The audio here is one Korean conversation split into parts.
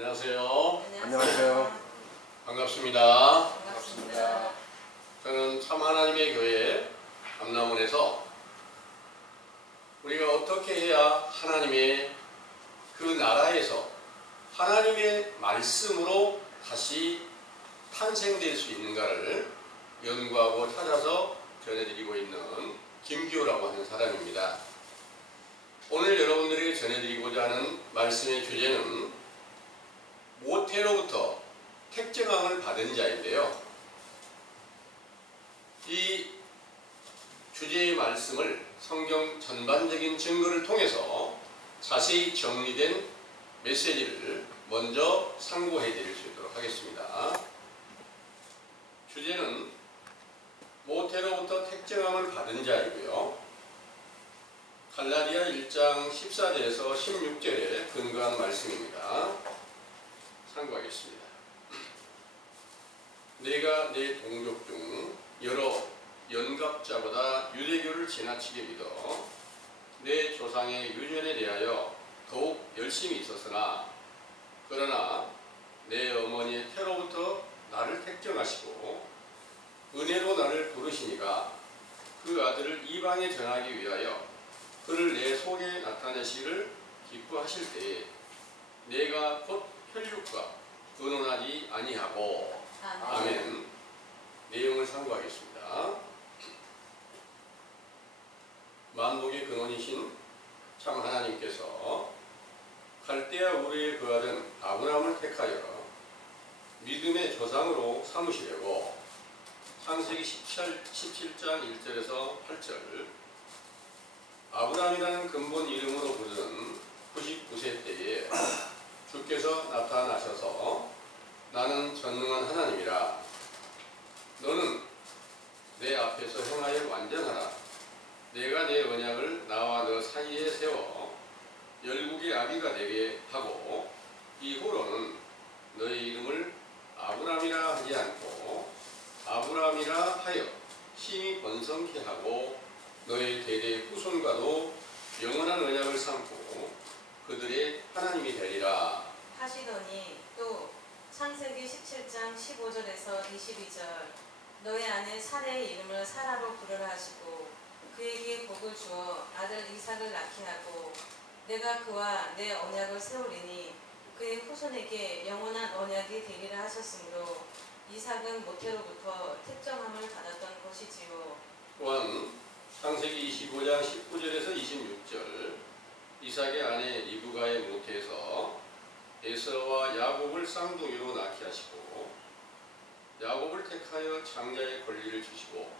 안녕하세요. 안녕하세요. 반갑습니다. 반갑습니다. 저는 참 하나님의 교회 암남원에서 우리가 어떻게 해야 하나님의 그 나라에서 하나님의 말씀으로 다시 탄생될 수 있는가를 연구하고 찾아서 전해드리고 있는 김기호라고 하는 사람입니다. 오늘 여러분들에게 전해드리고자 하는 말씀의 주제는 모태로부터 택정함을 받은 자인데요. 이 주제의 말씀을 성경 전반적인 증거를 통해서 자세히 정리된 메시지를 먼저 상고해 드릴 수 있도록 하겠습니다. 주제는 모태로부터 택정함을 받은 자이고요. 갈라디아 1장 14절에서 16절에 근거한 말씀입니다. 참고하겠습니다. 내가 내 동족 중 여러 연갑자보다 유대교를 지나치게 믿어 내 조상의 유전에 대하여 더욱 열심히 있었으나 그러나 내 어머니의 태로부터 나를 택정하시고 은혜로 나를 부르시니가 그 아들을 이방에 전하기 위하여 그를 내 속에 나타내시기를 기뻐하실 때에 내가 곧 혈육과 의논하지 아니하고 아멘. 내용을 상고하겠습니다. 만복의 근원이신 참 하나님께서 갈대아 우르에 거하던 아브라함을 택하여 믿음의 조상으로 삼으시려고 창세기 17장 1절에서 8절 아브라함이라는 근본 이름으로 부르는 99세 때에 주께서 나타나셔서 나는 전능한 하나님이라 너는 내 앞에서 행하여 완전하라. 내가 내 언약을 나와 너 사이에 세워 열국의 아비가 되게 하고 이후로는 너의 이름을 아브라함이라 하지 않고 아브라함이라 하여 심히 번성케 하고 너의 대대 후손과도 영원한 언약을 삼고 그들의 하나님이 되리라 하시더니 또 창세기 17장 15절에서 22절 너의 아내 사레의 이름을 사라로 부르라 하시고 그에게 복을 주어 아들 이삭을 낳게 하고 내가 그와 내 언약을 세우리니 그의 후손에게 영원한 언약이 되리라 하셨으므로 이삭은 모태로부터 택정함을 받았던 것이지요. 또한 창세기 25장 19절에서 26절 이삭의 아내 리브가의 모태에서 에서와 야곱을 쌍둥이로 낳게 하시고 야곱을 택하여 장자의 권리를 주시고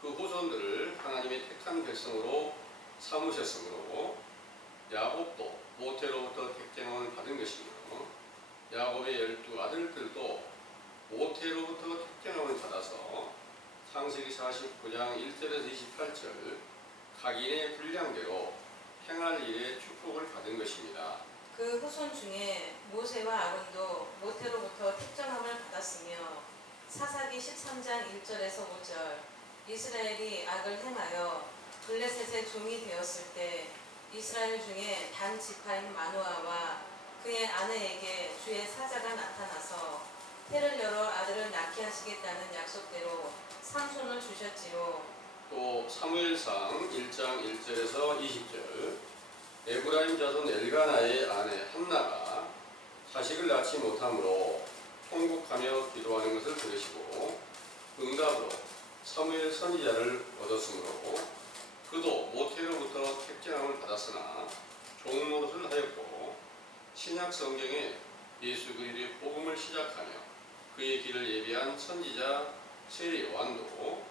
그 후손들을 하나님의 택한 백성으로 삼으셨으므로 야곱도 모태로부터 택정함을 받은 것이며 야곱의 12 아들들도 모태로부터 택정함을 받아서 창세기 49장 1절에서 28절 각인의 분량대로 행할 일에 축복을 받은 것입니다. 그 후손 중에 모세와 아론도 모태로부터 택정함을 받았으며 사사기 13장 1절에서 5절 이스라엘이 악을 행하여 블레셋의 종이 되었을 때 이스라엘 중에 단 지파인 마노아와 그의 아내에게 주의 사자가 나타나서 태를 열어 아들을 낳게 하시겠다는 약속대로 삼손을 주셨지요. 또 사무엘상 1장 1절에서 20절 에브라임 자손 엘가나의 아내 한나가 자식을 낳지 못함으로 통곡하며 기도하는 것을 들으시고 응답으로 사무엘 선지자를 얻었으므로 그도 모태로부터 택정함을 받았으나 종노릇을 하였고 신약 성경에 예수 그리스도의 복음을 시작하며 그의 길을 예비한 선지자 세례 요한도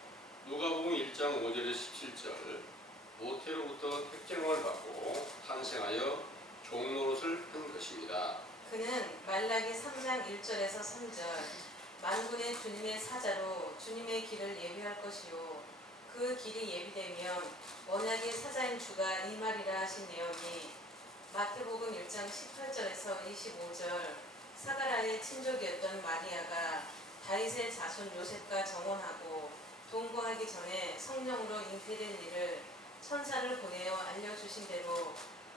누가복음 1장 5절에서 17절 모태로부터 택정함을 받고 탄생하여 종노릇을 한 것입니다. 그는 말라기 3장 1절에서 3절 만군의 주님의 사자로 주님의 길을 예비할 것이요 그 길이 예비되면 언약의 사자인 주가 임하리라 하신 내용이 마태복음 1장 18절에서 25절 사가랴의 친족이었던 마리아가 다윗의 자손 요셉과 정혼하고 동거하기 전에 성령으로 잉태된 일을 천사를 보내어 알려주신 대로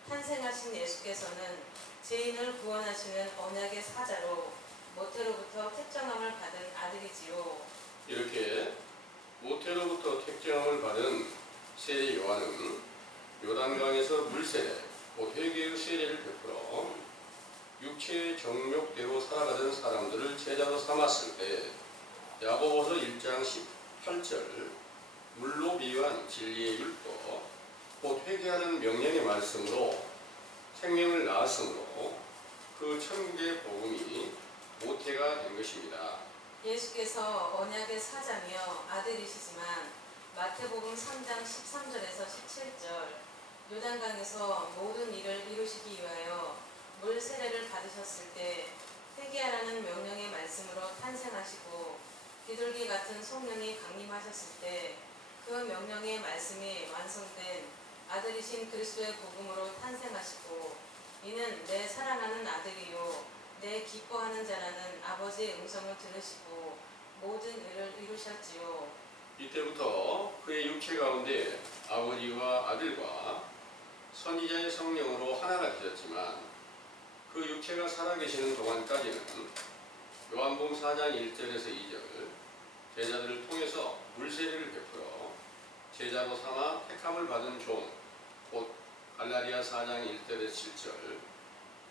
탄생하신 예수께서는 죄인을 구원하시는 언약의 사자로 모태로부터 택정함을 받은 아들이지요. 이렇게 모태로부터 택정함을 받은 세례 요한은 요단강에서 물세례, 곧 회개의 세례를 베풀어 육체의 정욕대로 살아가던 사람들을 제자로 삼았을 때 야고보서 1장 18절 물로 비유한 진리의 율법, 곧 회개하는 명령의 말씀으로 생명을 낳았으므로 그 천국의 복음이 모태가 된 것입니다. 예수께서 언약의 사자며 아들이시지만 마태복음 3장 13절에서 17절 요단강에서 모든 일을 이루시기 위하여 물 세례를 받으셨을 때 회개하라는 명령의 말씀으로 탄생하시고 비둘기 같은 성령이 강림하셨을 때 그 명령의 말씀이 완성된 아들이신 그리스도의 복음으로 탄생하시고 이는 내 사랑하는 아들이요 내 기뻐하는 자라는 아버지의 음성을 들으시고 모든 일을 이루셨지요. 이때부터 그의 육체 가운데 아버지와 아들과 선지자의 성령으로 하나가 되셨지만 그 육체가 살아계시는 동안까지는 요한복음 4장 1절에서 2절 제자들을 통해서 물세례를 베풀어 제자로 삼아 택함을 받은 종, 곧 갈라디아 4장 1절에서 7절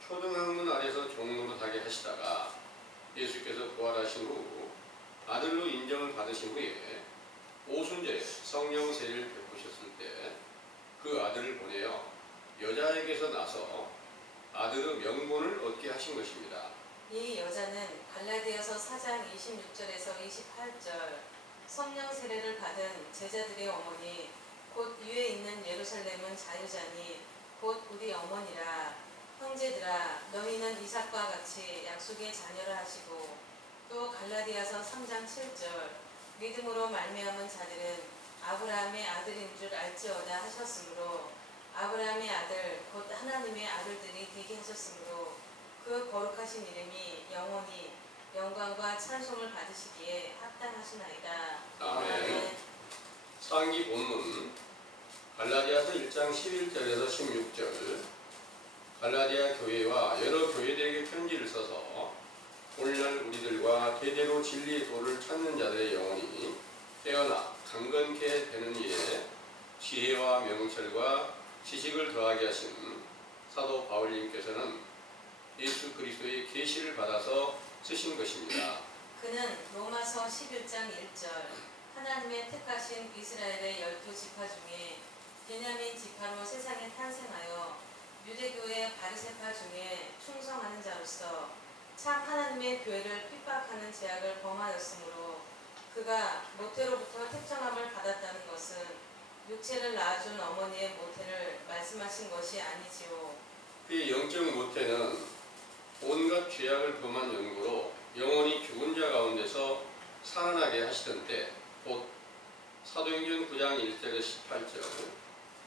초등학문 아래서 종노릇하게 하시다가 예수께서 부활하신 후 아들로 인정을 받으신 후에 오순절에 성령 세례를 베푸셨을 때 그 아들을 보내어 여자에게서 나서 아들의 명분을 얻게 하신 것입니다. 이 여자는 갈라디아서 4장 26절에서 28절 성령 세례를 받은 제자들의 어머니 곧 위에 있는 예루살렘은 자유자니 곧 우리 어머니라. 형제들아 너희는 이삭과 같이 약속의 자녀라 하시고 또 갈라디아서 3장 7절 믿음으로 말미암은 자들은 아브라함의 아들인 줄 알지어다 하셨으므로 아브라함의 아들 곧 하나님의 아들들이 되게 하셨으므로 그 거룩하신 이름이 영원히 영광과 찬송을 받으시기에 합당하시나이다. 아멘. 상기 본문 갈라디아서 1장 11절에서 16절 갈라디아 교회와 여러 교회들에게 편지를 써서 오늘날 우리들과 대대로 진리의 도를 찾는 자들의 영혼이 깨어나 강건케 되는 일에 지혜와 명철과 지식을 더하게 하신 사도 바울님께서는 예수 그리스도의 계시를 받아서 쓰신 것입니다. 그는 로마서 11장 1절 하나님의 택하신 이스라엘의 12지파 중에 베냐민 지파로 세상에 탄생하여 유대교의 바리새파 중에 충성하는 자로서 참 하나님의 교회를 핍박하는 죄악을 범하였으므로 그가 모태로부터 택정함을 받았다는 것은 육체를 낳아준 어머니의 모태를 말씀하신 것이 아니지요. 그의 영적 모태는 온갖 죄악을 범한 연고로 영원히 죽은 자 가운데서 살아나게 하시던 때 곧 사도행전 9장 1절에서 18절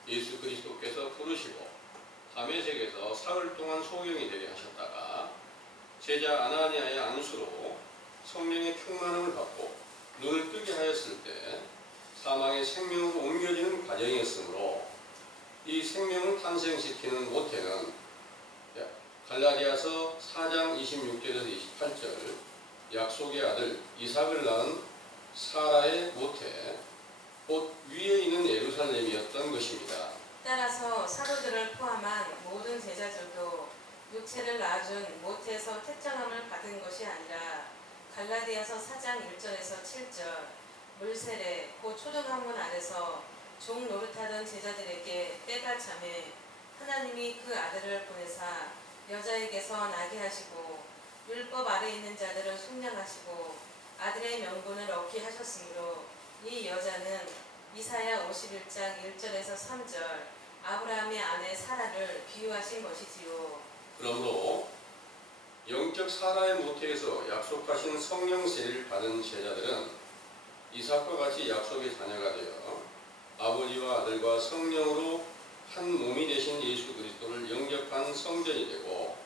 예수 그리스도께서 부르시고 다메섹에서 사흘 동안 소경이 되게 하셨다가 제자 아나니아의 안수로 성령의 충만함을 받고 눈을 뜨게 하였을 때 사망의 생명으로 옮겨지는 과정이었으므로 이 생명을 탄생시키는 모태는 갈라디아서 4장 26절에서 28절 약속의 아들 이삭을 낳은 사라의 모태 곧 위에 있는 예루살렘이었던 것입니다. 따라서 사도들을 포함한 모든 제자들도 육체를 낳아준 모태에서 택정함을 받은 것이 아니라 갈라디아서 4장 1절에서 7절 물세례 곧 초등학문 아래서 종 노릇하던 제자들에게 때가 참에 하나님이 그 아들을 보내사 여자에게서 나게 하시고 율법 아래 있는 자들을 속량하시고 아들의 명분을 얻게 하셨으므로 이 여자는 이사야 51장 1절에서 3절 아브라함의 아내 사라를 비유하신 것이지요. 그러므로 영적 사라의 모태에서 약속하신 성령 세례를 받은 제자들은 이삭과 같이 약속의 자녀가 되어 아버지와 아들과 성령으로 한 몸이 되신 예수 그리스도를 영접한 성전이 되고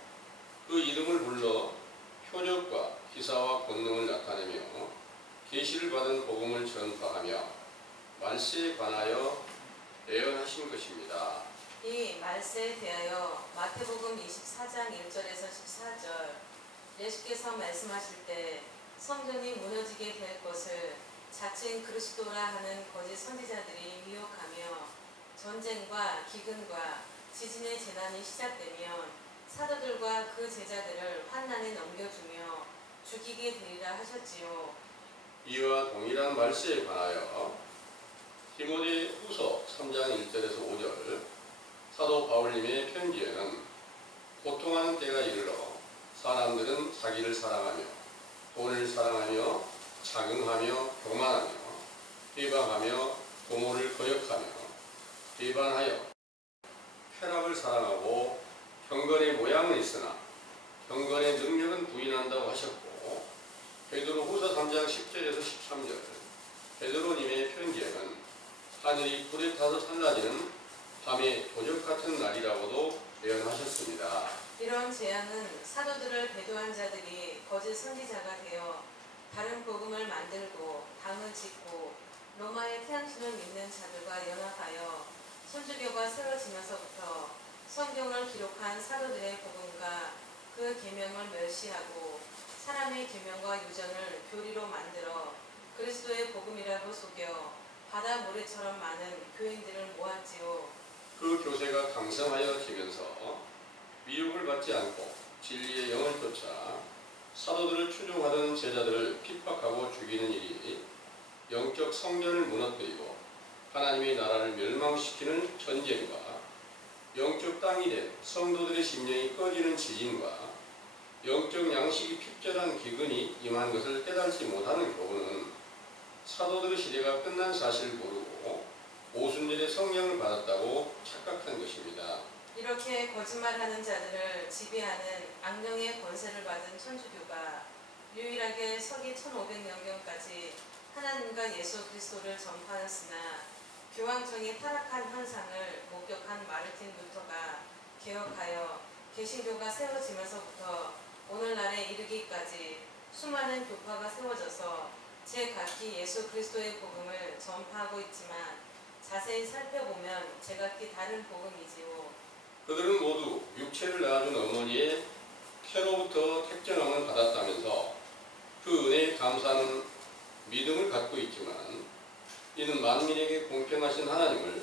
그 이름을 불러 표적과 기사와 권능을 나타내며 계시를 받은 복음을 전파하며 말세에 관하여 예언하신 것입니다. 이 말세에 대하여 마태복음 24장 1절에서 14절 예수께서 말씀하실 때 성전이 무너지게 될 것을 자칭 그리스도라 하는 거짓 선지자들이 미혹하며 전쟁과 기근과 지진의 재난이 시작되면 사도들과 그 제자들을 환난에 넘겨주며 죽이게 되리라 하셨지요. 이와 동일한 말세에 관하여 디모데 후서 3장 1절에서 5절 사도 바울님의 편지에는 고통하는 때가 이르러 사람들은 자기를 사랑하며 돈을 사랑하며 자긍하며 교만하며 비방하며 부모를 거역하며 비반하여 쾌락을 사랑하고 경건의 모양은 있으나 경건의 능력은 부인한다고 하셨고 베드로후서 3장 10절에서 13절 베드로님의 편지에는 하늘이 불에 타서 살라지는 밤의 도적 같은 날이라고도 예언하셨습니다. 이런 재앙은 사도들을 배도한 자들이 거짓 선지자가 되어 다른 복음을 만들고 당을 짓고 로마의 태양신을 믿는 자들과 연합하여 천주교가 세워지면서부터 성경을 기록한 사도들의 복음과 그 계명을 멸시하고 사람의 계명과 유전을 교리로 만들어 그리스도의 복음이라고 속여 바다 모래처럼 많은 교인들을 모았지요. 그 교세가 강성하여지면서 미혹을 받지 않고 진리의 영을 쫓아 사도들을 추종하던 제자들을 핍박하고 죽이는 일이 영적 성전을 무너뜨리고 하나님의 나라를 멸망시키는 전쟁과 영적 땅이 된 성도들의 심령이 꺼지는 지진과 영적 양식이 핍절한 기근이 임한 것을 깨달지 못하는 교훈은 사도들의 시대가 끝난 사실을 모르고 오순절에 성령을 받았다고 착각한 것입니다. 이렇게 거짓말하는 자들을 지배하는 악령의 권세를 받은 천주교가 유일하게 서기 1500년경까지 하나님과 예수 그리스도를 전파하였으나 교황청의 타락한 현상을 목격한 마르틴 루터가 개혁하여 개신교가 세워지면서부터 오늘날에 이르기까지 수많은 교파가 세워져서 제각기 예수 그리스도의 복음을 전파하고 있지만 자세히 살펴보면 제각기 다른 복음이지요. 그들은 모두 육체를 낳아준 어머니의 태로부터 택정함을 받았다면서 그 은혜에 감사하는 믿음을 갖고 있지만 이는 만민에게 공평하신 하나님을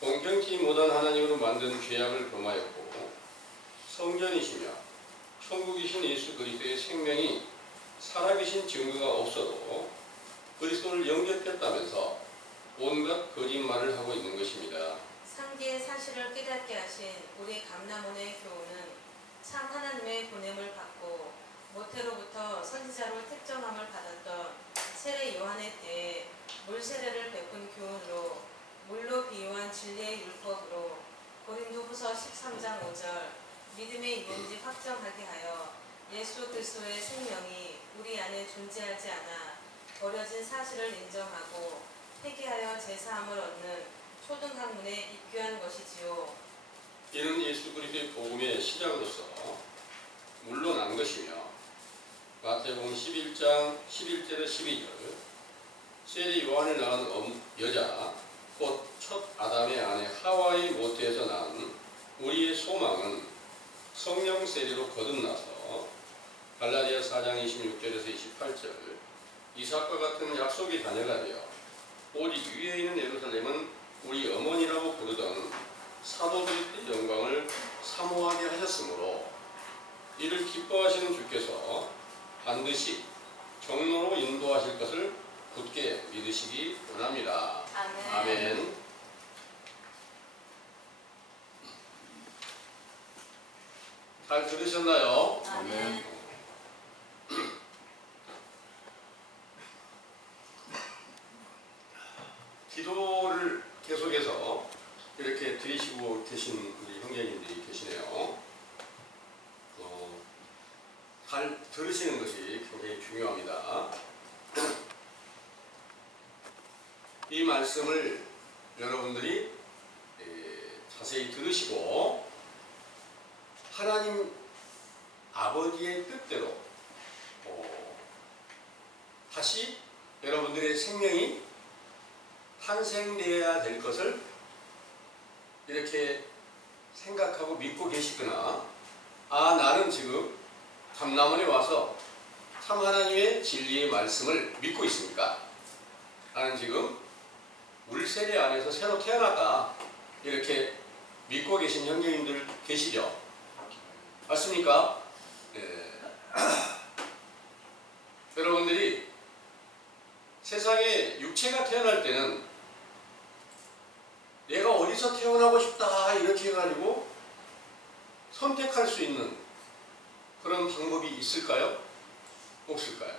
공평치 못한 하나님으로 만든 죄악을 범하였고 성전이시며 천국이신 예수 그리스도의 생명이 살아계신 증거가 없어도 그리스도를 영접했다면서 온갖 거짓말을 하고 있는 것입니다. 상기의 사실을 깨닫게 하신 우리 감람원의 교훈은 참 하나님의 보냄을 받고 모태로부터 선지자로 택정함을 받았던 세례 요한의 때에 물세례를 베푼 교훈으로 물로 비유한 진리의 율법으로 고린도후서 13장 5절 믿음의 있는지 확정하게 하여 예수 그리스도의 생명이 우리 안에 존재하지 않아 버려진 사실을 인정하고 회개하여 제사함을 얻는 초등학문에 입교한 것이지요. 이는 예수 그리스도의 복음의 시작으로서 물러난 것이며 마태복음 11장 11절에 12절 세례 요한을 낳은 여자 곧 첫 아담의 아내 하와의 모태에서 낳은 우리의 소망은 성령 세례로 거듭나서 갈라디아 4장 26절에서 28절 이삭과 같은 약속의 자녀가 되어 오직 위에 있는 예루살렘은 우리 어머니라고 부르던 사도들의 영광을 사모하게 하셨으므로 이를 기뻐하시는 주께서 반드시 정로로 인도하실 것을 굳게 믿으시기 원합니다. 아멘. 아멘. 잘 들으셨나요? 아멘. 기도를 계속해서 이렇게 드리시고 계신 우리 형제님들이 계시네요. 잘 들으시는 것이 굉장히 중요합니다. 이 말씀을 여러분들이 자세히 들으시고 하나님 아버지의 뜻대로 다시 여러분들의 생명이 탄생되어야 될 것을 이렇게 생각하고 믿고 계시거나, 아, 나는 지금 감람원에 와서 참 하나님의 진리의 말씀을 믿고 있습니까? 나는 지금 물세례 안에서 새로 태어났다, 이렇게 믿고 계신 형제님들 계시죠? 맞습니까? 네. 여러분들이 세상에 육체가 태어날 때는 내가 어디서 태어나고 싶다 이렇게 해가지고 선택할 수 있는 그런 방법이 있을까요? 없을까요?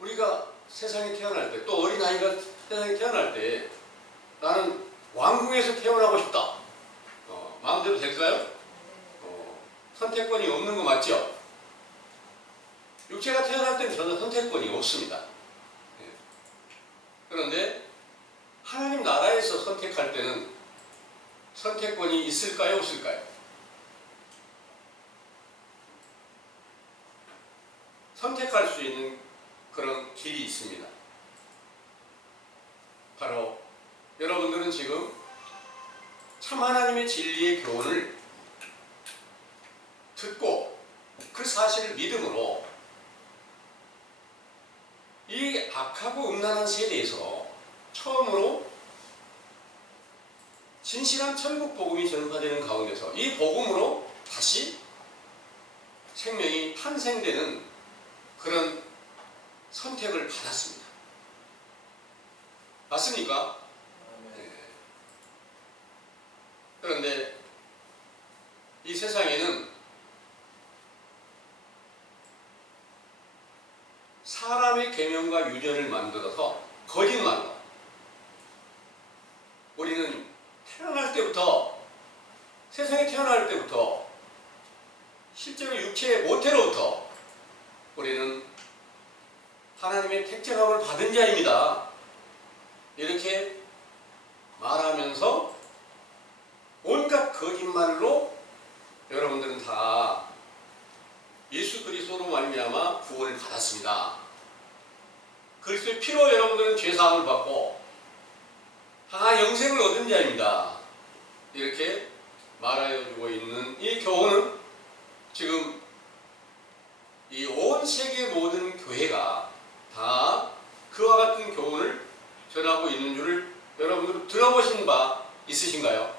우리가 세상에 태어날 때, 또 어린아이가 세상에 태어날 때 나는 왕궁에서 태어나고 싶다, 마음대로 될까요? 선택권이 없는 거 맞죠? 육체가 태어날 때는 전혀 선택권이 없습니다. 그런데 하나님 나라에서 선택할 때는 선택권이 있을까요? 없을까요? 선택할 수 있는 그런 길이 있습니다. 바로 여러분들은 지금 참 하나님의 진리의 교훈을 듣고 그 사실을 믿음으로 이 악하고 음란한 세대에서 처음으로 진실한 천국 복음이 전파되는 가운데서 이 복음으로 다시 생명이 탄생되는 그런 선택을 받았습니다. 맞습니까? 네. 그런데 이 세상에는 사람의 계명과 유전을 만들어서 거짓말로 우리는 태어날 때부터, 세상에 태어날 때부터 실제로 육체의 모태로부터 우리는 하나님의 택정함을 받은 자입니다, 이렇게 말하면서 온갖 거짓말로 여러분들은 다 예수 그리스도로 말미암아 구원을 받았습니다. 그리스도의 피로 여러분들은 죄사함을 받고 다 영생을 얻은 자입니다, 이렇게 말하여 주고 있는 이 교훈은 지금 이 온 세계 모든 교회가 다 그와 같은 교훈을 전하고 있는 줄을 여러분들 들어보신 바 있으신가요?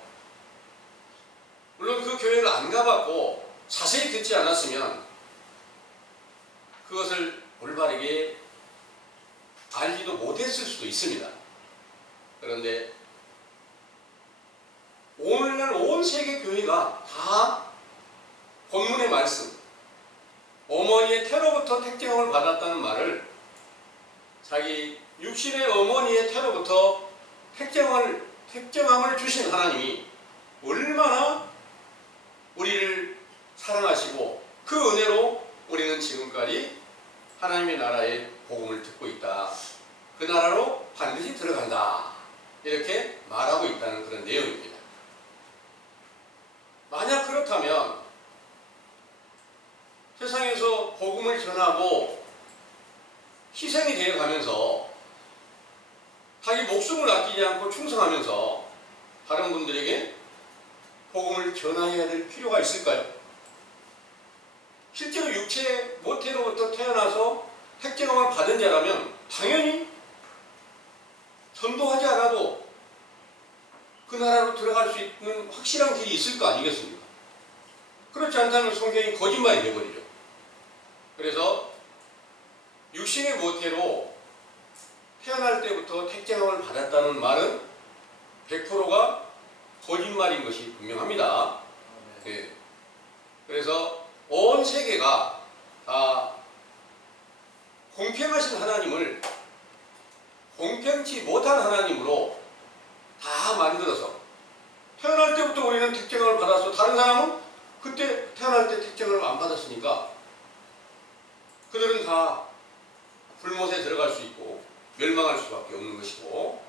물론 그 교회를 안 가봤고 자세히 듣지 않았으면 그것을 올바르게 알지도 못했을 수도 있습니다. 그런데 오늘날 온 세계 교회가 다 본문의 말씀, 어머니의 태로부터 택정함을 받았다는 말을 자기 육신의 어머니의 태로부터 택정함을 주신 하나님이 얼마나 우리를 사랑하시고 그 은혜로 우리는 지금까지 하나님의 나라의 복음을 듣고 있다, 그 나라로 반드시 들어간다, 이렇게 말하고 있다는 그런 내용입니다. 만약 그렇다면 세상에서 복음을 전하고 희생이 되어가면서 자기 목숨을 아끼지 않고 충성하면서 다른 분들에게 복음을 전해야 될 필요가 있을까요? 실제로 육체의 모태로부터 태어나서 택정함을 받은 자라면 당연히 전도하지 않아도 그 나라로 들어갈 수 있는 확실한 길이 있을 거 아니겠습니까? 그렇지 않다면 성경이 거짓말이 되어버리죠. 그래서 육신의 모태로 태어날 때부터 택정함을 받았다는 말은 100%가 거짓말인 것이 분명합니다. 네. 그래서 온 세계가 다 공평하신 하나님을 공평치 못한 하나님으로 다 만들어서 태어날 때부터 우리는 택정함을 받아서 다른 사람은 그때 태어날 때 택정함을 안 받았으니까 그들은 다 불못에 들어갈 수 있고 멸망할 수밖에 없는 것이고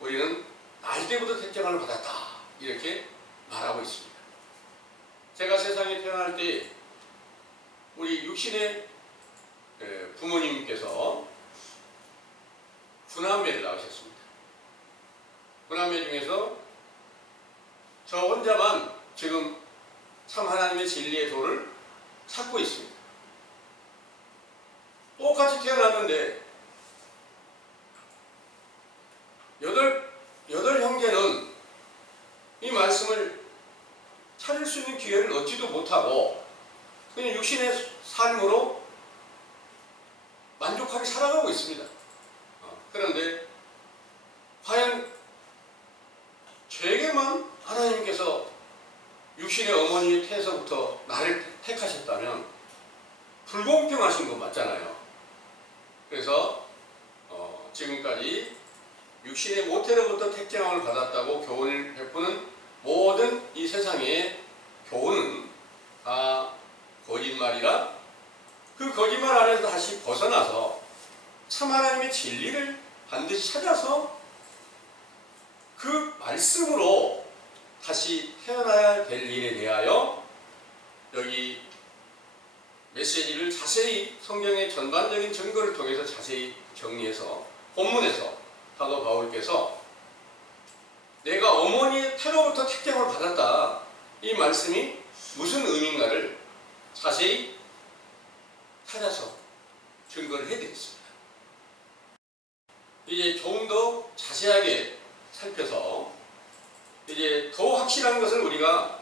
우리는 날 때부터 택정함을 받았다, 이렇게 말하고 있습니다. 제가 세상에 태어날 때 우리 육신의 부모님께서 구남매를 낳으셨습니다. 구남매 중에서 저 혼자만 지금 참 하나님의 진리의 도를 찾고 있습니다. 똑같이 태어났는데 여덟 형제는 이 말씀을 찾을 수 있는 기회를 얻지도 못하고 그냥 육신의 삶으로 만족하게 살아가고 있습니다. 그런데 과연 저에게만 하나님께서 육신의 어머니의 태에서부터 나를 택하셨다면 불공평하신 거 맞잖아요. 그래서 지금까지 육신의 모태로부터 택정함을 받았다고 교훈을 베푸는 모든 이 세상의 교훈은 다 거짓말이라 그 거짓말 안에서 다시 벗어나서 참 하나님의 진리를 반드시 찾아서 그 말씀으로 다시 태어나야 될 일에 대하여 여기 메시지를 자세히 성경의 전반적인 증거를 통해서 자세히 정리해서 본문에서 사도 바울께서 내가 어머니의 태로부터 택정을 받았다 이 말씀이 무슨 의미인가를 자세히 찾아서 증거를 해드렸습니다. 이제 조금 더 자세하게 살펴서 이제 더 확실한 것을 우리가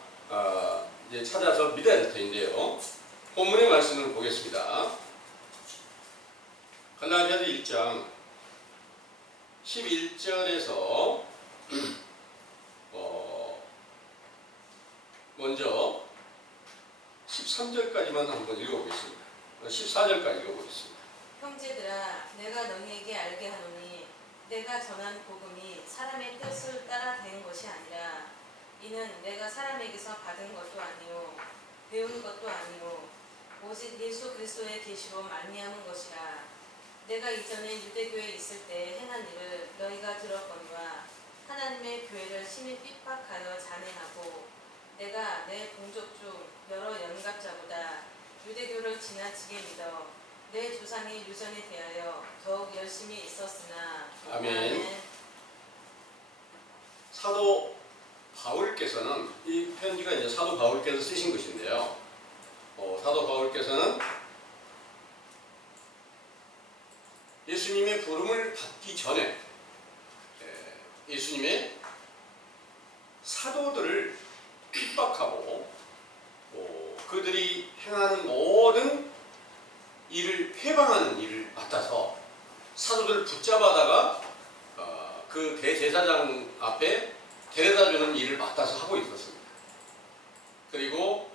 이제 찾아서 믿어야 될 텐데요. 본문의 말씀을 보겠습니다. 갈라디아서 1장 11절에서 먼저 13절까지만 한번 읽어보겠습니다. 14절까지 읽어보겠습니다. 형제들아 내가 너희에게 알게 하노니 내가 전한 복음이 사람의 뜻을 따라 된 것이 아니라 이는 내가 사람에게서 받은 것도 아니요 배운 것도 아니요 오직 예수 그리스도의 계시로 말미암은 것이라. 내가 이전에 유대교에 있을 때 행한 일을 너희가 들었거니와 하나님의 교회를 심히 핍박하여 잔해하고 내가 내 동족 중 여러 연갑자보다 유대교를 지나치게 믿어 내 조상의 유전에 대하여 더욱 열심히 있었으나 아멘. 사도 바울께서는 이 편지가 이제 사도 바울께서 쓰신 것인데요. 사도 바울께서는 예수님의 부름을 받기 전에 예수님의 사도들을 핍박하고 그들이 행하는 모든 일을 회방하는 일을 맡아서 사도들을 붙잡아다가 그 대제사장 앞에 데려다주는 일을 맡아서 하고 있었습니다. 그리고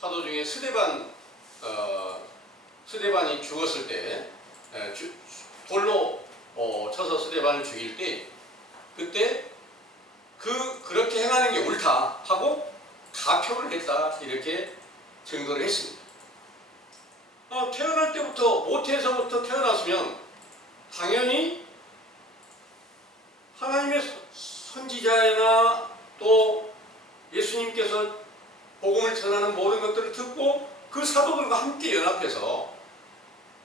사도 중에 스데반이 죽었을 때 돌로 쳐서 스데반을 죽일 때 그때 그렇게 행하는 게 옳다 하고 가표를 했다 이렇게 증거를 했습니다. 태어날 때부터 모태에서부터 태어났으면 당연히 하나님의 선지자나 또 예수님께서 복음을 전하는 모든 것들을 듣고 그 사도들과 함께 연합해서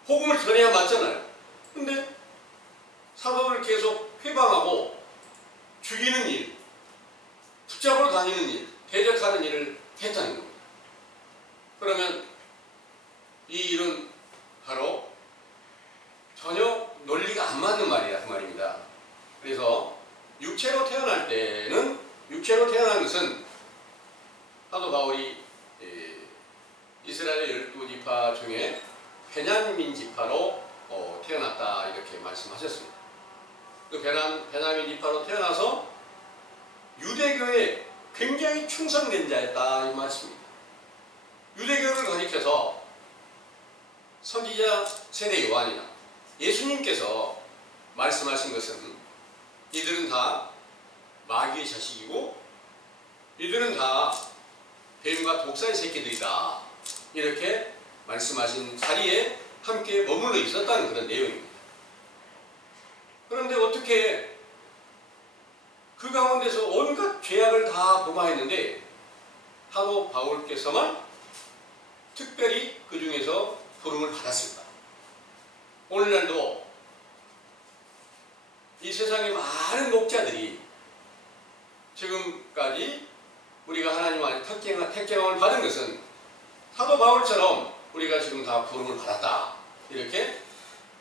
복음을 전해야 맞잖아요. 근데 사도들을 계속 회방하고 죽이는 일, 붙잡으러 다니는 일, 대적하는 일을 했다는 겁니다. 그러면 이 일은 바로 전혀 논리가 안 맞는 말이야 그 말입니다. 그래서 육체로 태어난 것은 사도 바울이 이스라엘의 12지파 중에 베냐민 지파로 태어났다 이렇게 말씀하셨습니다. 그 베냐민 지파로 태어나서 유대교에 굉장히 충성된 자였다 이 말씀입니다. 유대교를 가리켜서 선지자 세례 요한이나 예수님께서 말씀하신 것은 이들은 다 마귀의 자식이고 이들은 다 뱀과 독사의 새끼들이다 이렇게 말씀하신 자리에 함께 머물러 있었다는 그런 내용입니다. 그런데 어떻게 그 가운데서 온갖 죄악을 다 범하였는데 사도 바울께서만 특별히 그 중에서 부름을 받았습니다. 오늘날도 이 세상의 많은 목자들이 지금까지 우리가 하나님 안에 택정함을 받은 것은 사도 바울처럼 우리가 지금 다 부름을 받았다 이렇게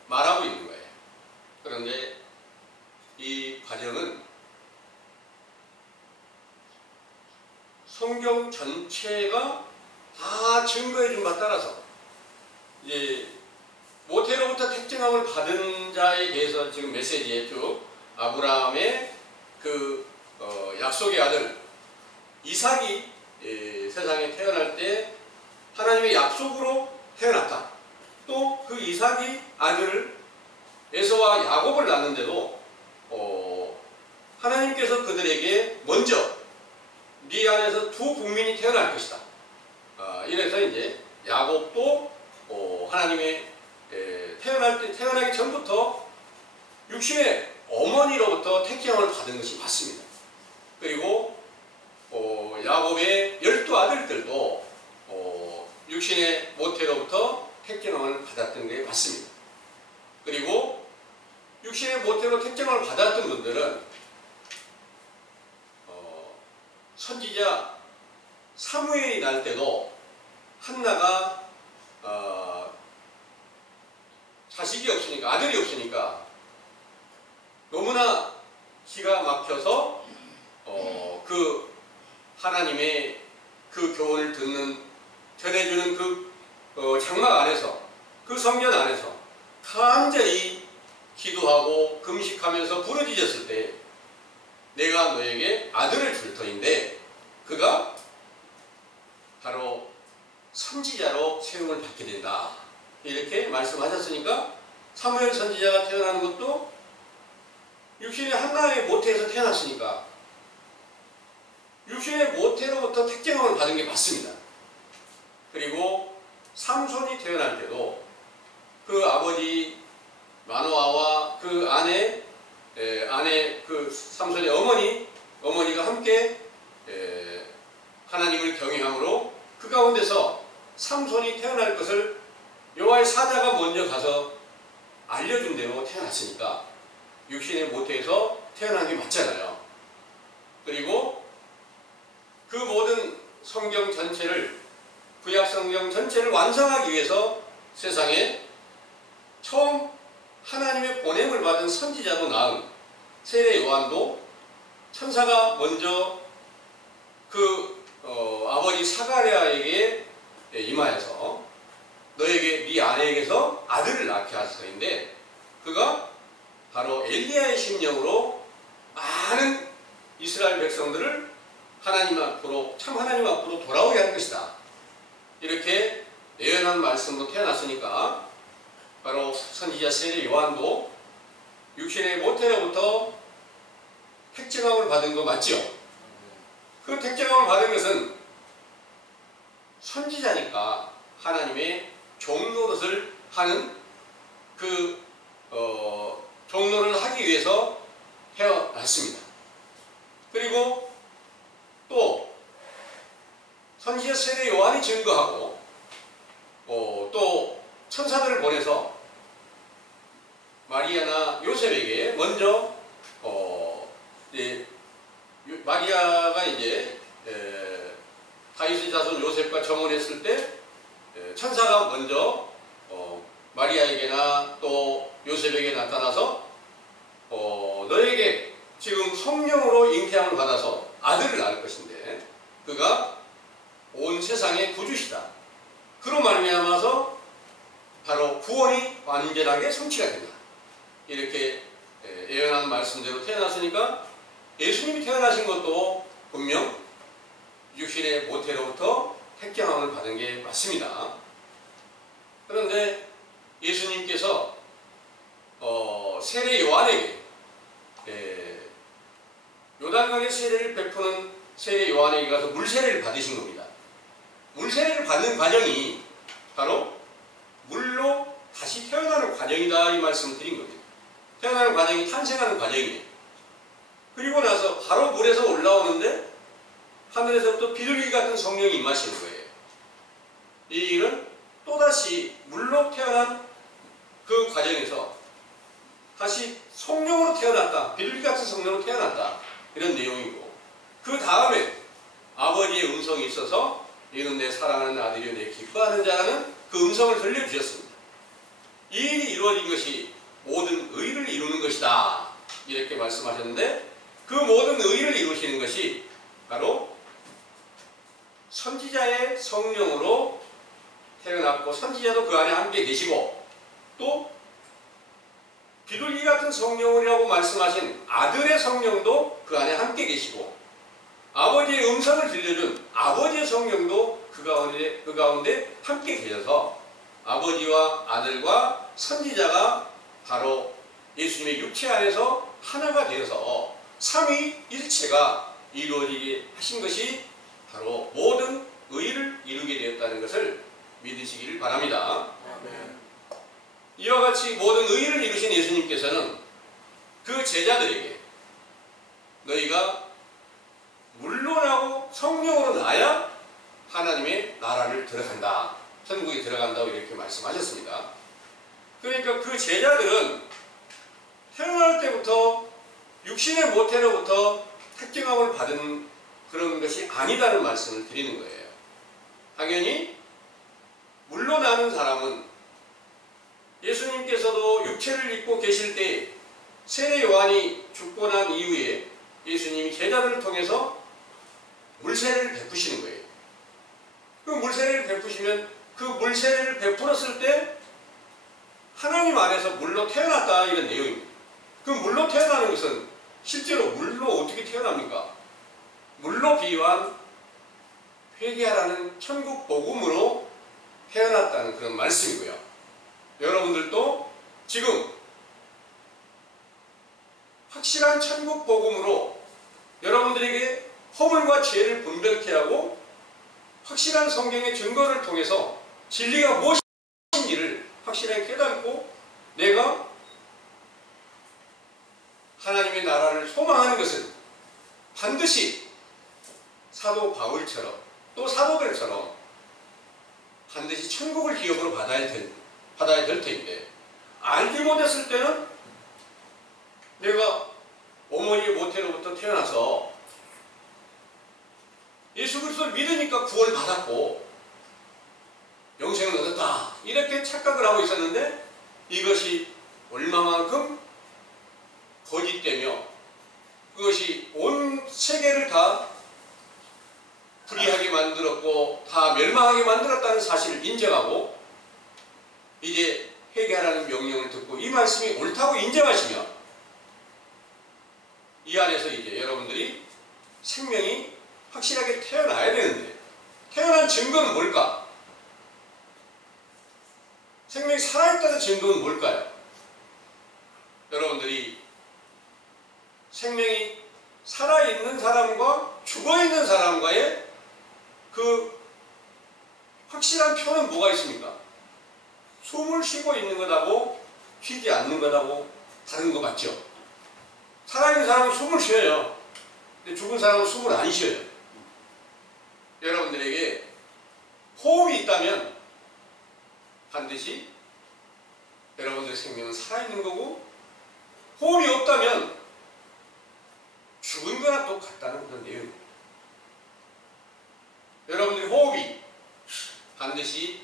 말하고 있는 거예요. 그런데 이 과정은 성경 전체가 다 증거해 준 바 따라서 이제 모태로부터 택정함을 받은 자에 대해서 지금 메시지에 쭉 아브라함의 그 약속의 아들 이삭이 세상에 태어날 때 하나님의 약속으로 태어났다. 또 그 이삭이 아들 에서와 야곱을 낳는데도 하나님께서 그들에게 먼저 네 안에서 두 국민이 태어날 것이다. 이래서 이제 야곱도 하나님의 태어나기 전부터 육신의 어머니로부터 택정을 받은 것이 맞습니다. 그리고 야곱의 12아들들도 육신의 모태로부터 택정을 받았던 게 맞습니다. 그리고 육신의 모태로 택정을 받았던 분들은 선지자 사무엘이 날 때도 한나가 자식이 없으니까, 아들이 없으니까 너무나 기가 막혀서 그 하나님의 그 교훈을 전해주는 그 장막 안에서, 그 성전 안에서 간절히 기도하고 금식하면서 부르짖었을 때 내가 너에게 아들을 줄 터인데 그가 바로 선지자로 세움을 받게 된다. 이렇게 말씀하셨으니까 사무엘 선지자가 태어나는 것도 육신의 한나의 모태에서 태어났으니까 육신의 모태로부터 택정함을 받은 게 맞습니다. 그리고 삼손이 태어날 때도 그 아버지 마노아와 그 아내 그 삼손의 어머니가 함께 하나님을 경외함으로 그 가운데서 삼손이 태어날 것을 여호와의 사자가 먼저 가서 알려준 대로 태어났으니까 육신의 모태에서 태어난 게 맞잖아요. 그리고 그 모든 성경 전체를, 구약 성경 전체를 완성하기 위해서 세상에 처음 하나님의 보냄을 받은 선지자도 낳은 세례 요한도 천사가 먼저 그 아버지 사가랴에게 임하여서 너에게 네 아내에게서 아들을 낳게 하소서인데 그가 바로 엘리야의 심령으로 많은 이스라엘 백성들을 참 하나님 앞으로 돌아오게 할 것이다. 이렇게 예언한 말씀으로 태어났으니까 바로 선지자 세례 요한도 육신의 모태로부터 택정함을 받은 거 맞죠? 그 택정함을 받은 것은 선지자니까 하나님의 종노릇을 하는 그 종노릇을 하기 위해서 태어났습니다. 그리고 또 선지자 세례 요한이 증거하고 또 천사들을 보내서 마리아나 요셉에게 먼저 마리아가 이제 다윗의 자손 요셉과 정혼했을 때 천사가 먼저 마리아에게나 또 요셉에게 나타나서 너에게 지금 성령으로 잉태함을 받아서 아들을 낳을 것인데 그가 온 세상의 구주시다. 그로 말미암아서 바로 구원이 완전하게 성취가 된다. 이렇게 예언한 말씀대로 태어났으니까 예수님이 태어나신 것도 분명 육신의 모태로부터 택정함을 받은 게 맞습니다. 그런데 예수님께서 세례 요한에게 요단강에 세례를 베푸는 세례 요한에게 가서 물세례를 받으신 겁니다. 물세례를 받는 과정이 바로 물로 다시 태어나는 과정이다 이 말씀을 드린 겁니다. 태어나는 과정이 탄생하는 과정이에요. 그리고 나서 바로 물에서 올라오는데 하늘에서부터 비둘기 같은 성령이 임하시는 거예요. 이 일은 또다시 물로 태어난 그 과정에서 다시 성령으로 태어났다. 비둘기 같은 성령으로 태어났다. 이런 내용이고 그 다음에 아버지의 음성이 있어서 이는 내 사랑하는 아들이요 내 기뻐하는 자라는 그 음성을 들려주셨습니다. 이 일이 이루어진 것이 모든 의를 이루는 것이다 이렇게 말씀하셨는데, 그 모든 의를 이루시는 것이 바로 선지자의 성령으로 태어났고, 선지자도 그 안에 함께 계시고, 또 비둘기 같은 성령이라고 말씀하신 아들의 성령도 그 안에 함께 계시고, 아버지의 음성을 들려준 아버지의 성령도 그 가운데 함께 계셔서 아버지와 아들과 선지자가 바로 예수님의 육체 안에서 하나가 되어서 삼위일체가 이루어지게 하신 것이 바로 모든 의를 이루게 되었다는 것을 믿으시기를 바랍니다. 아멘. 이와 같이 모든 의를 이루신 예수님께서는 그 제자들에게 너희가 물론하고 성령으로 나야 하나님의 나라를 들어간다, 천국에 들어간다고 이렇게 말씀하셨습니다. 그러니까 그 제자들은 태어날 때부터 육신의 모태로부터 택정함을 받은 그런 것이 아니다는 말씀을 드리는 거예요. 당연히 물러나는 사람은 예수님께서도 육체를 입고 계실 때 세례 요한이 죽고 난 이후에 예수님이 제자들을 통해서 물세례를 베푸시는 거예요. 그 물세례를 베푸시면 그 물세례를 베풀었을 때 하나님 안에서 물로 태어났다 이런 내용입니다. 그 물로 태어나는 것은 실제로 물로 어떻게 태어납니까? 물로 비유한 회개하라는 천국 복음으로 태어났다는 그런 말씀이고요. 여러분들도 지금 확실한 천국 복음으로 여러분들에게 허물과 죄를 분별케 하고 확실한 성경의 증거를 통해서 진리가 무엇인지를 확실하게 깨닫고 내가 하나님의 나라를 소망하는 것은 반드시 사도 바울처럼 또 사도들처럼 반드시 천국을 기업으로 받아야 될 텐데, 알지 못했을 때는 내가 어머니의 모태로부터 태어나서 예수 그리스도를 믿으니까 구원을 받았고 영생을 얻었다 이렇게 착각을 하고 있었는데, 이것이 얼마만큼 거짓되며 그것이 온 세계를 다 불의하게 만들었고 다 멸망하게 만들었다는 사실을 인정하고 이제 회개하라는 명령을 듣고 이 말씀이 옳다고 인정하시면 이 안에서 이제 여러분들이 생명이 확실하게 태어나야 되는데, 태어난 증거는 뭘까? 생명이 살아있다는 증거는 뭘까요? 여러분들이 생명이 살아있는 사람과 죽어있는 사람과의 그 확실한 표는 뭐가 있습니까? 숨을 쉬고 있는 것하고 쉬지 않는 것하고 다른 거 맞죠? 살아있는 사람은 숨을 쉬어요. 근데 죽은 사람은 숨을 안 쉬어요. 여러분들에게 호흡이 있다면 반드시 여러분들의 생명은 살아있는 거고, 호흡이 없다면 죽은 거나 똑같다는 그런 내용입니다. 여러분들의 호흡이 반드시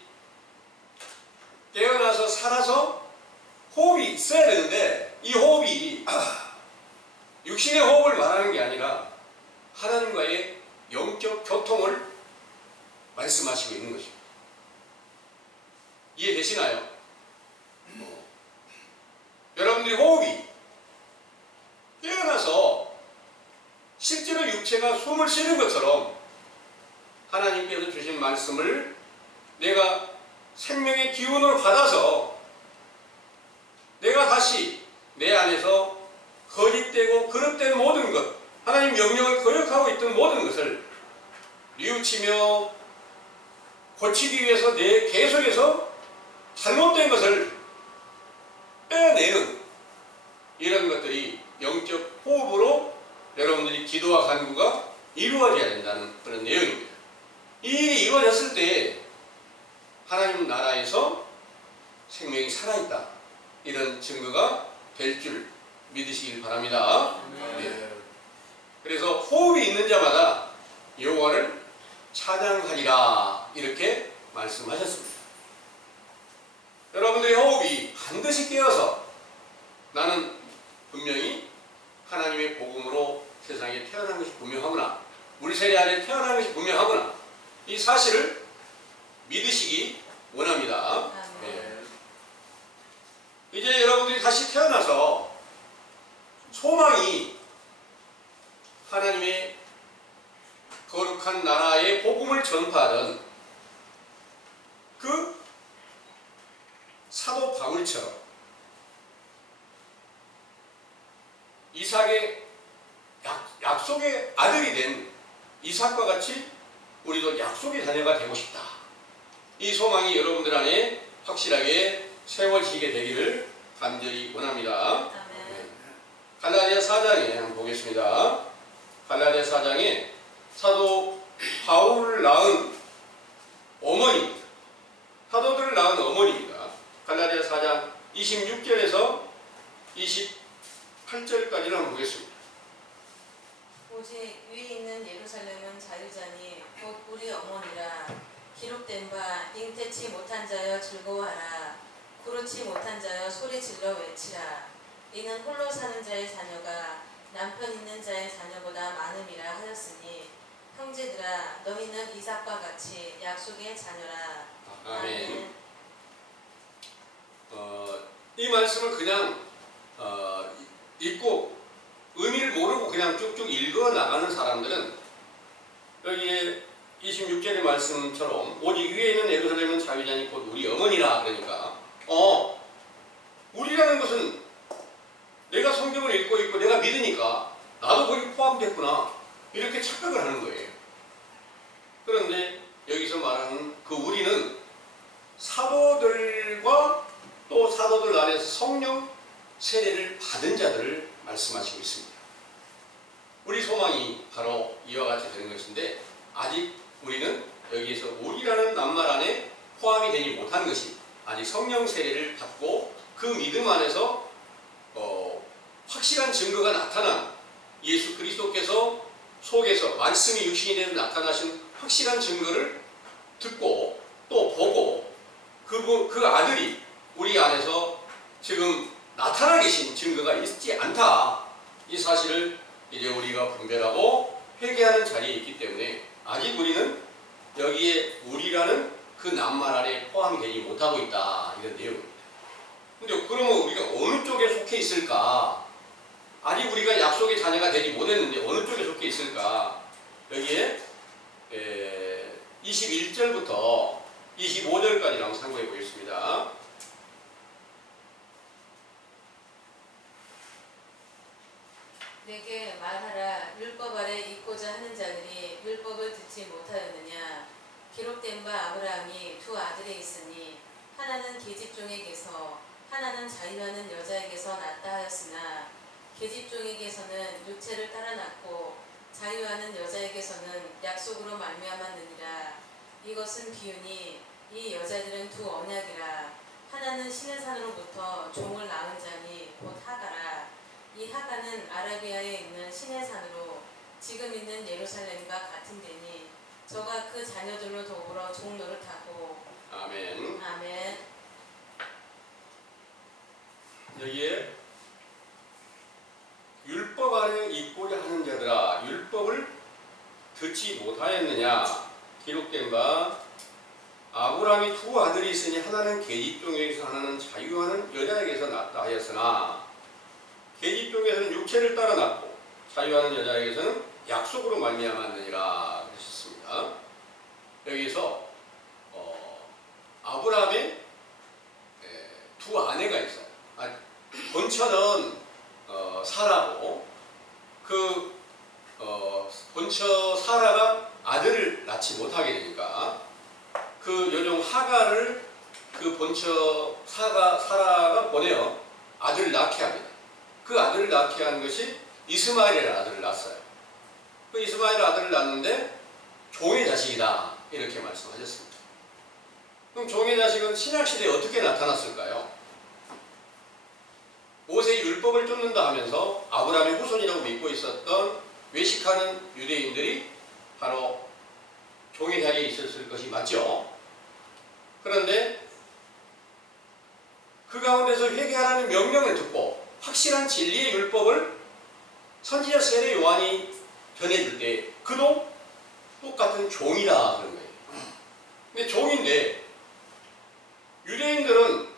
깨어나서 살아서 호흡이 있어야 되는데, 이 호흡이 육신의 호흡을 말하는 게 아니라 하나님과의 영적 교통을 말씀하시고 있는 것입니다. 이해되시나요? 여러분들이 호흡이 깨어나서 실제로 육체가 숨을 쉬는 것처럼 하나님께서 주신 말씀을 내가 생명의 기운을 받아서 내가 다시 내 안에서 거짓되고 그릇된 모든 것, 하나님 명령을 거역하고 있던 모든 것을 뉘우치며 고치기 위해서 내 계속해서 잘못된 것을 빼내는 이런 것들이 영적 호흡으로 여러분들이 기도와 간구가 이루어져야 된다는 그런 내용입니다. 이 일이 이루어졌을 때 하나님 나라에서 생명이 살아있다, 이런 증거가 될 줄 믿으시길 바랍니다. 네. 그래서 호흡이 있는 자마다 여호와를 찬양하리라 이렇게 말씀하셨습니다. 여러분들의 호흡이 반드시 깨어서 나는 분명히 하나님의 복음으로 세상에 태어난 것이 분명하구나, 우리 세례 안에 태어난 것이 분명하구나, 이 사실을 믿으시기 원합니다. 네. 이제 여러분들이 다시 태어나서 소망이 하나님의 거룩한 나라의 복음을 전파하던 그 사도 바울처럼 이삭의 약속의 아들이 된 이삭과 같이 우리도 약속의 자녀가 되고 싶다. 이 소망이 여러분들 안에 확실하게 세워지게 되기를 간절히 원합니다. 아멘. 갈라디아 4장에 한번 보겠습니다. 갈라디아 4장에 사도 바울을 낳은 어머니입니다. 사도들을 낳은 어머니입니다. 갈라디아 4장 26절에서 28절까지를 한번 보겠습니다. 오직 위에 있는 예루살렘은 자유자니 곧 우리 어머니라. 기록된 바 잉태치 못한 자여 즐거워하라. 구르치 못한 자여 소리질러 외치라. 이는 홀로 사는 자의 자녀가 남편 있는 자의 자녀보다 많음이라 하였으니 형제들아 너희는 이삭과 같이 약속의 자녀라. 아멘. 이 말씀을 그냥 읽고 의미를 모르고 그냥 쭉쭉 읽어 나가는 사람들은 여기에 26절의 말씀처럼 오직 위에 있는 예루살렘은 자유자니 곧 우리 어머니라 그러니까 우리라는 것은 내가 성경을 읽고 있고 내가 믿으니까 나도 거기 포함됐구나 이렇게 착각을 하는 거예요. 그런데 여기서 말하는 그 우리는 사도들과 또 사도들 안에서 성령 세례를 받은 자들을 말씀하시고 있습니다. 우리 소망이 바로 이와 같이 되는 것인데 아직 우리는 여기에서 우리라는 낱말 안에 포함이 되지 못한 것이 아직 성령 세례를 받고 그 믿음 안에서 확실한 증거가 나타난 예수 그리스도께서 속에서 말씀이 육신이 되어 나타나신 확실한 증거를 듣고 또 보고 그 아들이 우리 안에서 지금 나타나 계신 증거가 있지 않다. 이 사실을 이제 우리가 분별하고 회개하는 자리에 있기 때문에 아직 우리는 여기에 우리라는 그 낱말 안에 포함이 되지 못하고 있다. 이런 내용입니다. 근데 그러면 우리가 어느 쪽에 속해 있을까? 아직 우리가 약속의 자녀가 되지 못했는데 어느 쪽에 속해 있을까? 여기에 21절부터 25절까지 한번 참고해 보겠습니다. 내게 말하라. 율법 아래 있고자 하는 자들이 율법을 듣지 못하였느냐. 기록된 바 아브라함이 두 아들이 있으니 하나는 계집종에게서 하나는 자유하는 여자에게서 낳았다 하였으나 계집종에게서는 육체를 따라 낳고 자유하는 여자에게서는 약속으로 말미암았느니라. 이것은 비유니 이 여자들은 두 언약이라. 하나는 신의 산으로부터 종을 낳은 자니 곧 하가라. 이 하가는 아라비아에 있는 신의 산으로 지금 있는 예루살렘과 같은 데니 저가 그 자녀들로 더불어 종 노릇하고. 아멘. 아멘. 여기에 율법 아래 있고자 하는 자들아 율법을 듣지 못하였느냐. 기록된 바 아브라함이 두 아들이 있으니 하나는 계집종에게서 하나는 자유하는 여자에게서 낳았다 하였으나 계집종에서는 육체를 따라 낳고 자유하는 여자에게서는 약속으로 말미암았느니라 하셨습니다. 여기서 아브라함의 두 아내가 있어요. 본처는 사라고 그 본처 사라가 아들을 낳지 못하게 되니까 그 여종 하가를 그 본처 사라가 보내어 아들을 낳게 합니다. 그 아들을 낳게 한 것이 이스마엘이라는 아들을 낳았어요. 그 이스마엘 아들을 낳았는데 종의 자식이다 이렇게 말씀하셨습니다. 그럼 종의 자식은 신약시대에 어떻게 나타났을까요? 모세의 율법을 쫓는다 하면서 아브라함의 후손이라고 믿고 있었던 외식하는 유대인들이 바로 종의 자리에 있었을 것이 맞죠. 그런데 그 가운데서 회개하라는 명령을 듣고 확실한 진리의 율법을 선지자 세례 요한이 전해줄 때 그도 똑같은 종이다 그런 거예요. 근데 종인데 유대인들은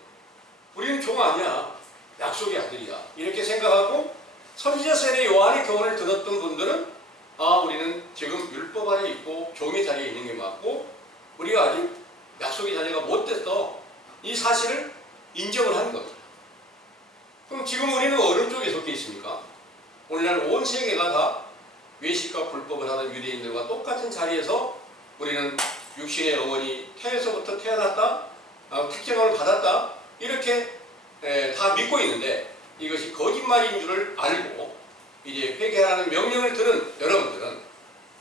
우리는 종 아니야, 약속의 아들이야 이렇게 생각하고 선지자 세례 요한의 교훈을 들었던 분들은 우리는 지금 율법 아래 있고 종의 자리에 있는 게 맞고 우리가 아직 약속의 자녀가 못 됐어 이 사실을 인정을 하는 겁니다. 그럼 지금 우리는 어느 쪽에 속해 있습니까? 오늘날 온 세계가 다 외식과 불법을 하는 유대인들과 똑같은 자리에서 우리는 육신의 어머니 태에서부터 태어났다, 택정을 받았다 이렇게 다 믿고 있는데 이것이 거짓말인 줄을 알고 이제 회개하라는 명령을 들은 여러분들은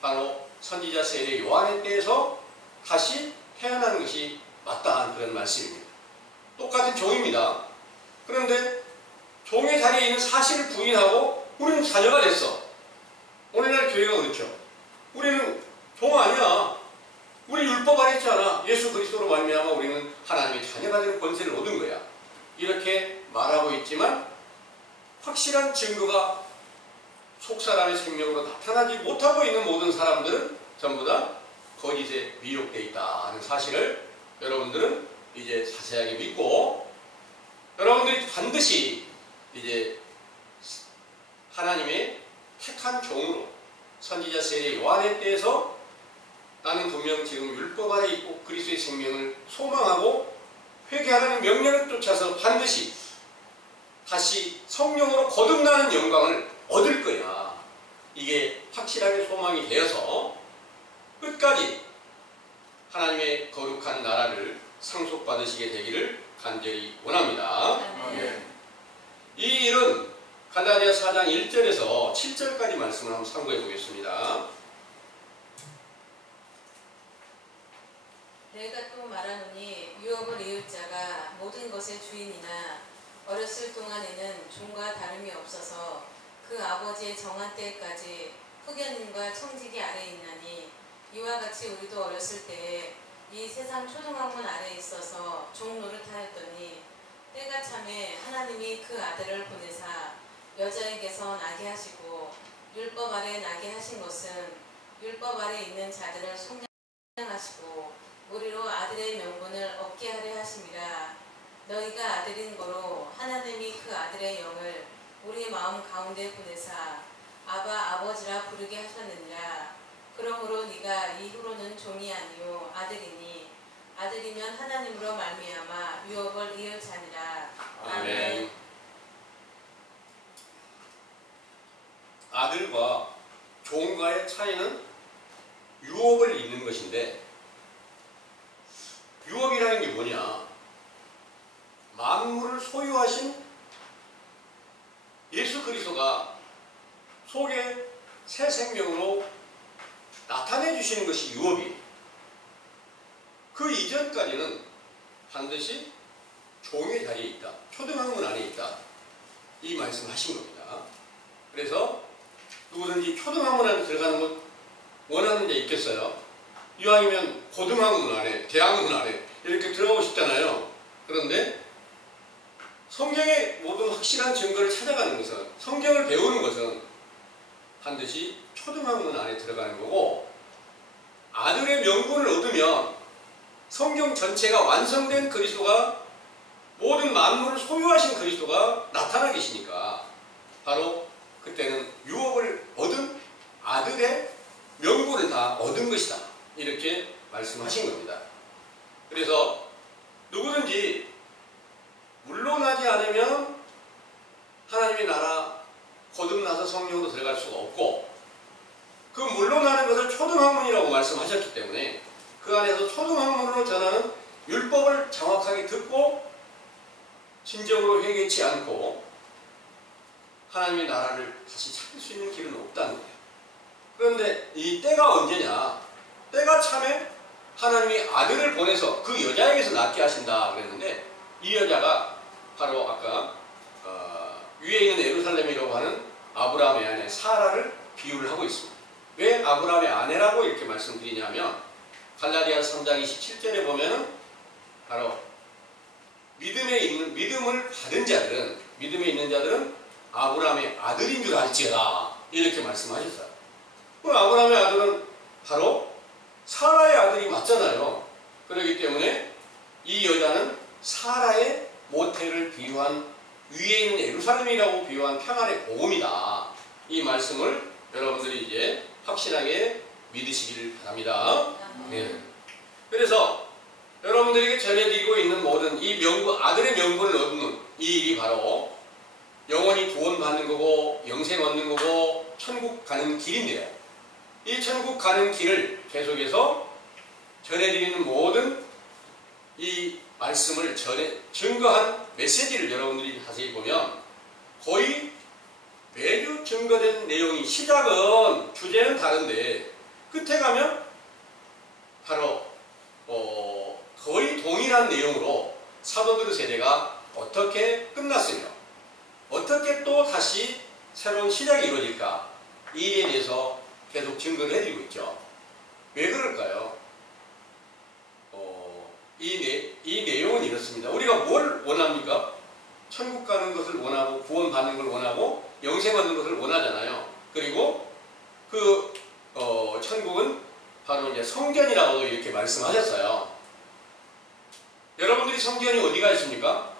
바로 선지자 세례 요한에 대해서 다시 태어나는 것이 마땅한 그런 말씀입니다. 똑같은 종입니다. 그런데 종의 자리에 있는 사실을 부인하고 우리는 자녀가 됐어. 오늘날 교회가 그렇죠. 우리는 종 아니야. 우리 율법 안에 있잖아. 예수 그리스도로 말미암아 우리는 하나님의 자녀가 되는 권세를 얻은 거야. 이렇게 말하고 있지만 확실한 증거가 속사람의 생명으로 나타나지 못하고 있는 모든 사람들은 전부 다 거짓에 미혹되어 있다는 사실을 여러분들은 이제 자세하게 믿고 여러분들이 반드시 이제 하나님의 택한 종으로 선지자 세례 요한에 대해서 나는 분명 지금 율법 아래 있고 그리스도의 생명을 소망하고 회개하라는 명령을 쫓아서 반드시 다시 성령으로 거듭나는 영광을 얻을 거야. 이게 확실하게 소망이 되어서 끝까지 하나님의 거룩한 나라를 상속받으시게 되기를 간절히 원합니다. 이 일은 갈라디아 4장 1절에서 7절까지 말씀을 한번 참고해 보겠습니다. 내가 또 말하노니 유업을 이을 자가 모든 것의 주인이나 어렸을 동안에는 종과 다름이 없어서 그 아버지의 정한 때까지 후견인과 청지기 아래에 있나니 이와 같이 우리도 어렸을 때에 이 세상 초등학문 아래에 있어서 종 노릇하였더니 때가 참에 하나님이 그 아들을 보내사 여자에게서 나게 하시고 율법 아래 나게 하신 것은 율법 아래 있는 자들을 속량하시고 우리로 아들의 명분을 얻게 하려 하심이라. 너희가 아들인 거로 하나님이 그 아들의 영을 우리 마음 가운데 보내사 아바 아버지라 부르게 하셨느니라. 그러므로 네가 이후로는 종이 아니요 아들이니 아들이면 하나님으로 말미암아 유업을 이을 자니라. 아멘. 아들과 종과의 차이는 유업을 잇는 것인데 유업이라는 게 뭐냐? 만물을 소유하신 예수 그리스도가 속에 새 생명으로 나타내 주시는 것이 유업이에요. 그 이전까지는 반드시 종의 자리에 있다. 초등학문 안에 있다. 이 말씀을 하신 겁니다. 그래서 누구든지 초등학문 안에 들어가는 것 원하는 데 있겠어요? 이왕이면 고등학문 안에, 대학문 안에 이렇게 들어가고 싶잖아요. 그런데 성경의 모든 확실한 증거를 찾아가는 것은, 성경을 배우는 것은 반드시 초등학문 안에 들어가는 거고, 아들의 명분을 얻으면 성경 전체가 완성된 그리스도가, 모든 만물을 소유하신 그리스도가 나타나 계시니까 바로 그때는 유업을 얻은 아들의 명분을 다 얻은 것이다. 이렇게 말씀하신 겁니다. 그래서 누구든지 물러나지 않으면 하나님의 나라 거듭나서 성령으로 들어갈 수가 없고, 그 물러나는 것을 초등학문이라고 말씀하셨기 때문에 그 안에서 초등학문으로 전하는 율법을 정확하게 듣고 진정으로 회개치 않고 하나님의 나라를 다시 찾을 수 있는 길은 없다는 거예요. 그런데 이 때가 언제냐? 때가 참에 하나님이 아들을 보내서 그 여자에게서 낳게 하신다 그랬는데, 이 여자가 바로 아까 위에 있는 예루살렘이라고 하는 아브라함의 아내 사라를 비유를 하고 있습니다. 왜 아브라함의 아내라고 이렇게 말씀드리냐면 갈라디아 3장 27절에 보면은 바로 믿음을 받은 자들은, 믿음에 있는 자들은 아브라함의 아들인 줄 알지어다 이렇게 말씀하셨어요. 그럼 아브라함의 아들은 바로 사라의 아들이 맞잖아요. 그렇기 때문에 이 여자는 사라의 모태를 비유한, 위에 있는 예루살렘이라고 비유한 평안의 복음이다. 이 말씀을 여러분들이 이제 확실하게 믿으시기를 바랍니다. 네. 그래서 여러분들에게 전해드리고 있는 모든 이 명분, 아들의 명분을 얻는 이 일이 바로 영원히 구원받는 거고 영생 얻는 거고 천국 가는 길인데요. 이 천국 가는 길을 계속해서 전해드리는 모든 이 말씀을 증거한 메시지를 여러분들이 자세히 보면 거의 매주 증거된 내용이, 시작은 주제는 다른데 끝에 가면 바로 거의 동일한 내용으로 사도들의 세대가 어떻게 끝났으며 어떻게 또 다시 새로운 시작이 이루어질까, 이 일에 대해서 계속 증거를 해드리고 있죠. 왜 그럴까요? 이 내용은 이렇습니다. 우리가 뭘 원합니까? 천국 가는 것을 원하고 구원받는 걸 원하고 영생 얻는 것을 원하잖아요. 그리고 그 천국은 바로 이제 성전이라고 이렇게 말씀하셨어요. 여러분들이 성전이 어디가 있습니까?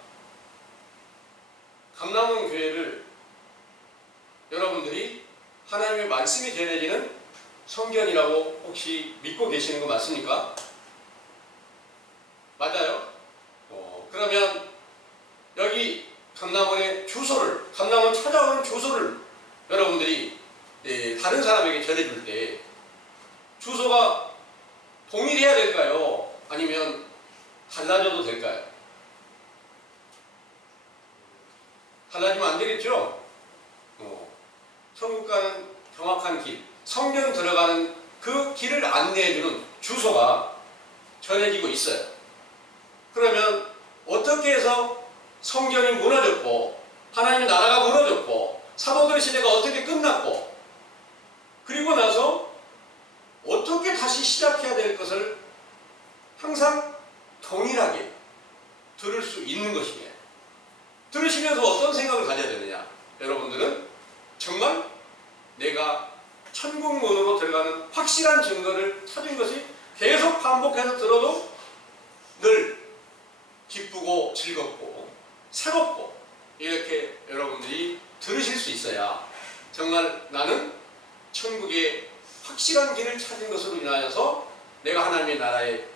감남원 교회를 여러분들이 하나님의 말씀이 전해지는 성전이라고 혹시 믿고 계시는 거 맞습니까? 맞아요? 그러면 여기 감남원의 주소를, 감남원 찾아오는 주소를 여러분들이 다른 사람에게 전해줄 때 주소가 동일해야 될까요? 아니면 달라져도 될까요? 달라지면 안 되겠죠? 천국 가는 정확한 길, 성경 들어가는 그 길을 안내해주는 주소가 전해지고 있어요. 그러면 어떻게 해서 성전이 무너졌고 하나님의 나라가 무너졌고 사도들의 시대가 어떻게 끝났고 그리고 나서 어떻게 다시 시작해야 될 것을 항상 동일하게 들을 수 있는 것이에요. 들으시면서 어떤 생각을 가져야 되느냐? 여러분들은 정말 내가 천국문으로 들어가는 확실한 증거를 찾은 것이 계속 반복해서 들어도 늘 기쁘고 즐겁고 새롭고 이렇게 여러분들이 들으실 수 있어야 정말 나는 천국의 확실한 길을 찾은 것으로 인하여서 내가 하나님의 나라의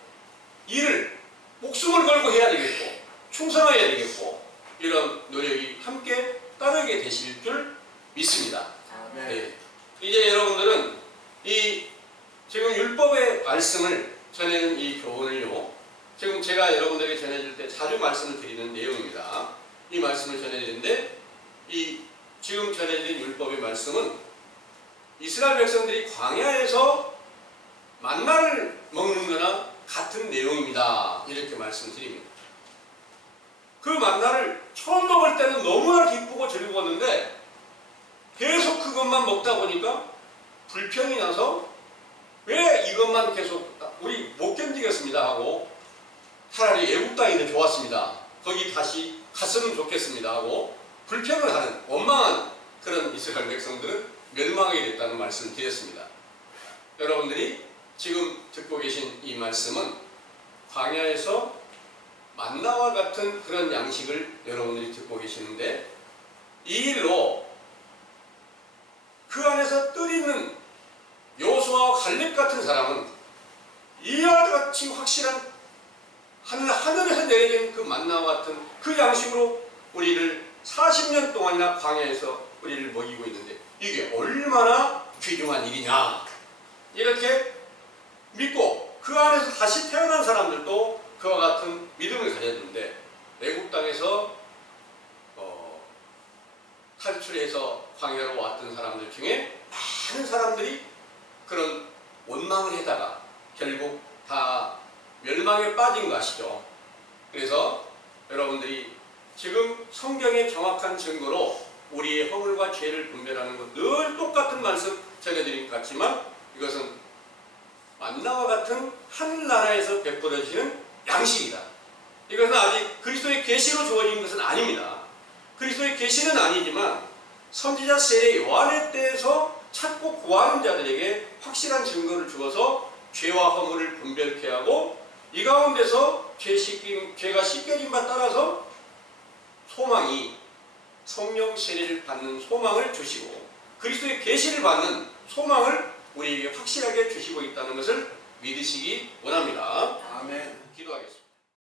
일을 목숨을 걸고 해야 되겠고 충성해야 되겠고 이런 노력이 함께 따르게 되실 줄 믿습니다. 네. 이제 여러분들은 이 지금 율법의 말씀을 전하는 이 교훈을요, 지금 제가 여러분들에게 전해줄 때 자주 말씀을 드리는 내용입니다. 이 말씀을 전해드리는데 이 지금 전해드린 율법의 말씀은 이스라엘 백성들이 광야에서 만나를 먹는 거나 같은 내용입니다. 이렇게 말씀드립니다. 그 만나를 처음 먹을 때는 너무나 기쁘고 즐거웠는데 계속 그것만 먹다 보니까 불평이 나서 왜 이것만 계속 우리 못 견디겠습니다 하고 차라리 애국 땅이 더 좋았습니다. 거기 다시 갔으면 좋겠습니다 하고 불평을 하는 원망한 그런 이스라엘 백성들은 멸망하게 됐다는 말씀을 드렸습니다. 여러분들이 지금 듣고 계신 이 말씀은 광야에서 만나와 같은 그런 양식을 여러분들이 듣고 계시는데 이 일로 그 안에서 뜰 있는 여호수아와 갈렙 같은 사람은 이와 같이 확실한 하늘에서 내려진 그 만나와 같은 그 양식으로 우리를 40년 동안이나 광야에서 우리를 먹이고 있는데 이게 얼마나 귀중한 일이냐 이렇게 믿고 그 안에서 다시 태어난 사람들도 그와 같은 믿음을 가졌는데 애국 땅에서 탈출해서 광야로 왔던 사람들 중에 많은 사람들이 그런 원망을 하다가 결국 다 멸망에 빠진 거 아시죠? 그래서 여러분들이 지금 성경의 정확한 증거로 우리의 허물과 죄를 분별하는 것 늘 똑같은 말씀 전해드린 것 같지만 이것은 만나와 같은 하늘나라에서 베풀어지는 양식이다. 이것은 아직 그리스도의 계시로 주어진 것은 아닙니다. 그리스도의 계시는 아니지만 선지자 세례 요한의 때에서 찾고 구하는 자들에게 확실한 증거를 주어서 죄와 허물을 분별케 하고 이 가운데서 죄가 씻겨진 바 따라서 소망이 성령 세례를 받는 소망을 주시고 그리스도의 계시를 받는 소망을 우리에게 확실하게 주시고 있다는 것을 믿으시기 원합니다. 아멘. 기도하겠습니다.